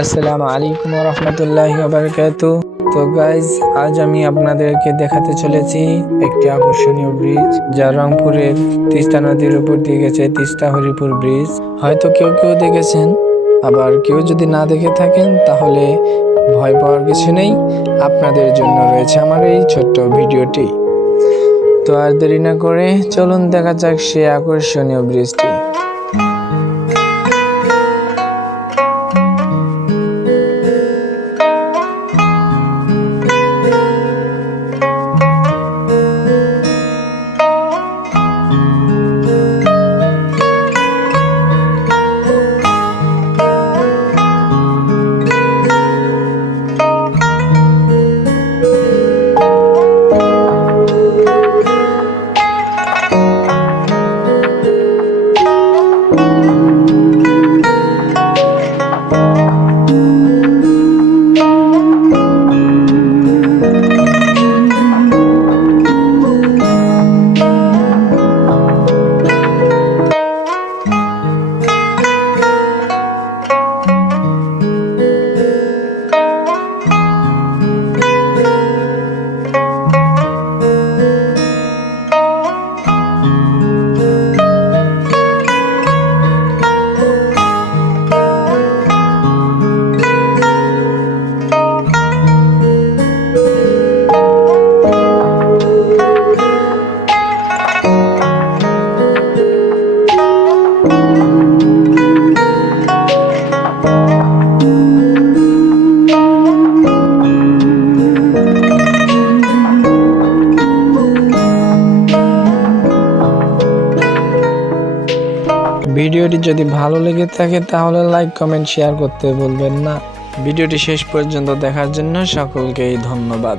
আসসালামু আলাইকুম ওয়া রাহমাতুল্লাহি ওয়া বারাকাতুহু। তো গাইজ, আজ আমি আপনাদেরকে দেখাতে চলেছি একটি আকর্ষণীয় ব্রিজ, যা রংপুরের তিস্তা নদীর উপর দিয়ে গেছে, তিস্তা হরিপুর ব্রিজ। হয়তো কেউ কেউ দেখেছেন, আবার কেউ যদি না দেখে থাকেন তাহলে ভয় পাওয়ার কিছু নেই, আপনাদের জন্য রয়েছে আমার এই ছোট্ট ভিডিওটি। তো আর দেরি না করে চলুন দেখা যাক সেই আকর্ষণীয় ব্রিজটি। ভিডিওটি যদি ভালো লেগে থাকে তাহলে লাইক, কমেন্ট, শেয়ার করতে ভুলবেন না। ভিডিওটি শেষ পর্যন্ত দেখার জন্য সকলকেই ধন্যবাদ।